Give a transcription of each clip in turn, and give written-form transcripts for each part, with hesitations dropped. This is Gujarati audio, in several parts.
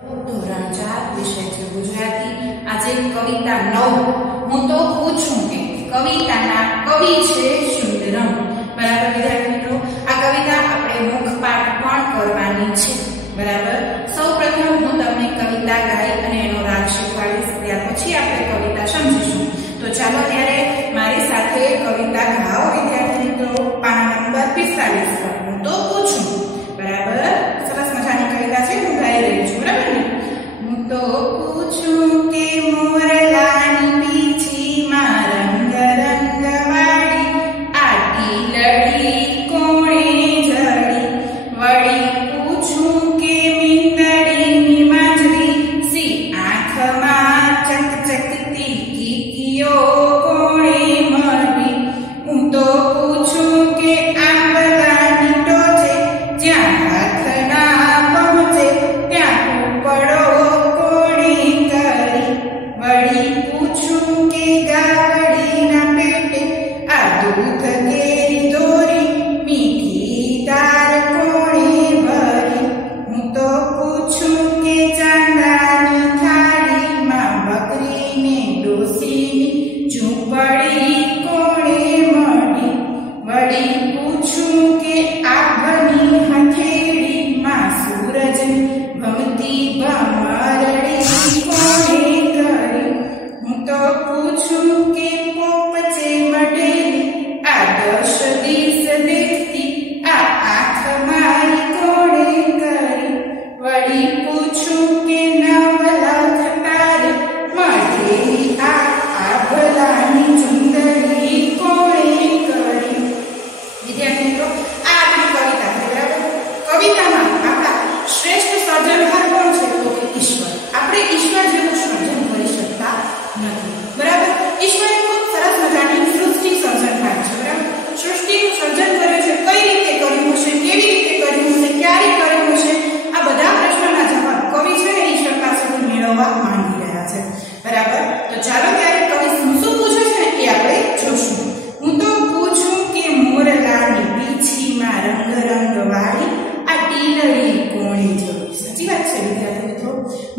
ધોરણ 4 વિષય છે ગુજરાતી। આજે કવિતા 9 હું તો પૂછું કે કવિતાના કવિ છે સુંદરમ। બરાબર વિદ્યાર્થી મિત્રો, આ કવિતા આપણે મુખપાઠ પણ કરવાની છે। બરાબર, સૌપ્રથમ હું તમને કવિતા ગાઈ અને એનો રાગ શીખવાડીશ, ત્યાર પછી આપણે કવિતા સમજીશું। તો ચાલો ત્યારે મારી સાથે કવિતા ગાઓ વિદ્યાર્થી મિત્રો। પાના નંબર 45 પર હું તો પૂછું। બરાબર, સરસ મજાની કવિતા છે, હું ગાઈ રહી છું। બરાબર ને? હું તો પૂછું કે મોરલાની પીછીમાં રંગ રંગ વાળી આટી લડી કોણે જડી, વળી પૂછું કે મીંદડીની માંજરી સી આંખમાં ચકચકતી કીકીઓ કોણે મળી। હું તો પૂછું કે આંબલાની ટોચે જ્યાં હાથ ના પહોંચે ત્યાં કૂપડો કોણે કરી, વળી પૂછું કે ગાવડીના પેટે આ દૂધ કેરી દોરી મીઠી તાર કોણે ભરી। હું તો પૂછું કે ચાંદાની થાળીમાં બકરીને ડોસીની ઝૂંપડી કોણે મળી, વળી પૂછું કે આભની હથેળીમાં સૂરજની ભમતી ભમરડી કોણે કરી। હું તો પૂછું કે પોપચે મઢેલી આ 10 દિવસ દેખતી આ આંખ મારી કોણે કરી, વળી પૂછું કે નવલખ તારે મઢેલી આ આભલાની ચુંદડી કોણે કરી। વિદ્યાર્થી મિત્રો, આ આપણી કવિતા છે। બરાબર, કવિતામાં આપણા શ્રેષ્ઠ સર્જનહાર કોણ છે? તો કે ઈશ્વર। આપણે ઈશ્વર જેવું સર્જન કરી શકતા નથી। બરાબર, ઈશ્વરે ખૂબ સરસ મજાની સૃષ્ટિ સર્જનહાર છે। બરાબર, સૃષ્ટિનું સર્જન કર્યું છે, કઈ રીતે કર્યું હશે, કેવી રીતે કર્યું હશે, ક્યારે કર્યું હશે, આ બધા પ્રશ્નોના જવાબ કવિ છે ને ઈશ્વર પાસેથી મેળવવા માંગી રહ્યા છે। બરાબર, તો ચાલો ત્યારે કવિ શું પૂછે છે ને એ આપણે જોશું। હું તો પૂછું કે મોરલાની પીછીમાં રંગ રંગ વાળી આ ટીલડી કોણે જોઈ। સાચી વાત છે વિદ્યાર્થી મિત્રો,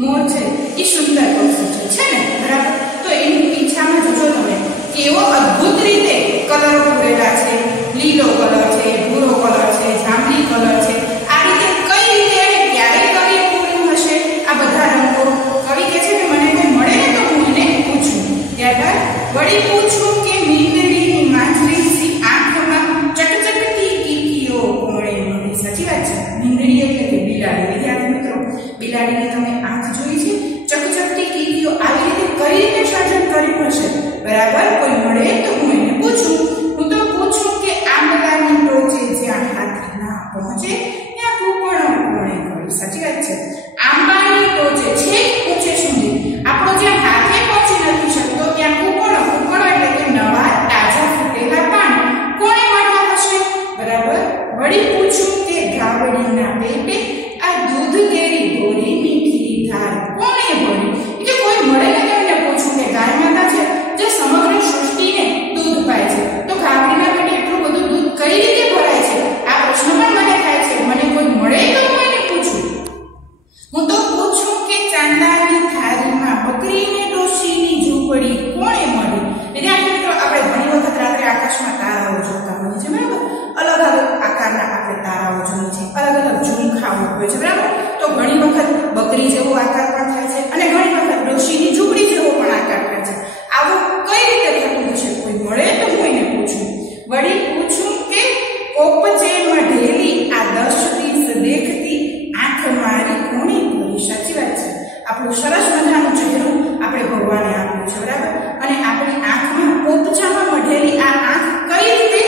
મોર છે એ સુંદર પક્ષી છે ને? બરાબર, તો એની પીછામાં જોજો તમે કેવો અદ્ભુત રીતે કલર પૂરેલા છે, લીલો કલર છે, ભૂરો કલર છે, જાંબલી કલર છે, આ રીતે કઈ રીતે અને ક્યારે કવિ પૂર્યું હશે આ બધા રંગો? કવિ કહે છે કે મને કોઈ મળે ને તો હું એને પૂછું। ત્યારબાદ વળી પૂછું કે મીંદડીની માંજરી સી આંખમાં ચકચકતી કીકીઓ કોણે મળી। સાચી વાત છે, મીંદડી એટલે કે બિલાડી। વિદ્યાર્થી મિત્રો, બિલાડીની તમે આંખ જોઈ છે? ચકચકતી કીકીઓ આવી રીતે કઈ રીતે સર્જન કર્યું હશે? બરાબર, કોઈ મળે તો હું એને પૂછું। હું તો પૂછું કે આંબલાની ટોચે જ્યાં હાથ ના પહોંચે ત્યાં કૂપણો કોણે કરી। સાચી વાત છે, આંબાની ટોચે છે ઊંચે સુધી આપણો જ્યાં હાથે પહોંચી નથી શકતો ત્યાં કૂપણો એટલે કે નવા તાજા ફૂટેલા પાન કોણે મળવા હશે? બરાબર, વળી પૂછું કે ગાવડીના પેટે આ દૂધ કેરી દોરી મીઠી ધાર કોણે ભરી। એટલે કોઈ મળે ને તો એમને પૂછું કે ગાય માતા છે જે સમગ્ર સૃષ્ટિને દૂધ પાય છે, તો ગાવડીના પેટે એટલું બધું દૂધ કઈ રીતે ભરાય છે? આ પ્રશ્ન પણ મને થાય છે, મને કોઈ મળે તો હું એને પૂછું। હું તો પૂછું કે ચાંદાની થાળીમાં બકરીને ડોશીની ઝૂંપડી કોણે મળી। વિદ્યાર્થી મિત્રો, આપણે ઘણી વખત રાત્રે આકાશમાં તારાઓ જોતા હોઈએ છીએ। બરાબર, અલગ અલગ આકારના આપણે તારાઓ જોઈએ છે, અલગ અલગ ઝુમખાઓ હોય છે। બરાબર, તો ઘણી વખત બકરી જેવો આકાર પણ થાય છે અને ઘણી વખત ડોશીની ઝૂંપડી જેવો પણ આકાર થાય છે। આવું કઈ રીતે થતું હશે? કોઈ મળે તો હું એને પૂછું। વળી પૂછું કે પોપચે મઢેલી આ 10 દિવસ દેખતી આંખ મારી કોણે કરી। સાચી વાત છે, આપણું સરસ મજાનું ચહેરું આપણે ભગવાને આપ્યું છે। બરાબર, અને આપણી આંખમાં પોપચામાં મઢેલી આ આંખ કઈ રીતે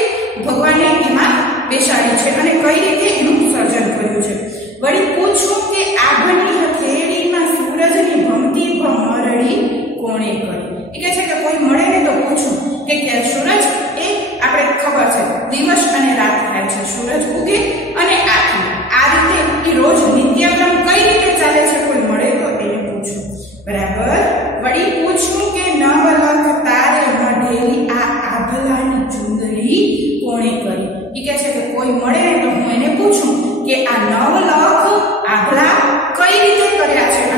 ભગવાને એમાં બેસાડી છે અને કઈ રીતે એનું સર્જન કર્યું છે? વળી પૂછું કે આભની હથેળીમાં સૂરજની ભમતી ભમરડી કોણે કરી। એ કહે છે કે કોઈ મળે ને તો પૂછું કે સૂરજ એ આપણે ખબર છે દિવસ અને રાત થાય છે, સૂરજ ઉગે અને આથમે, આ રીતે એ રોજ નિત્યક્રમ કઈ રીતે ચાલે છે? કોઈ મળે તો એને પૂછું। બરાબર, વળી પૂછું કે નવલખ તારે મઢેલી આ આભલાની ચુંદડી કોણે કરી। એ કહે છે કે કોઈ મળે ને તો હું એને પૂછું કે આ નવલખ આભલા કઈ રીતે કર્યા છે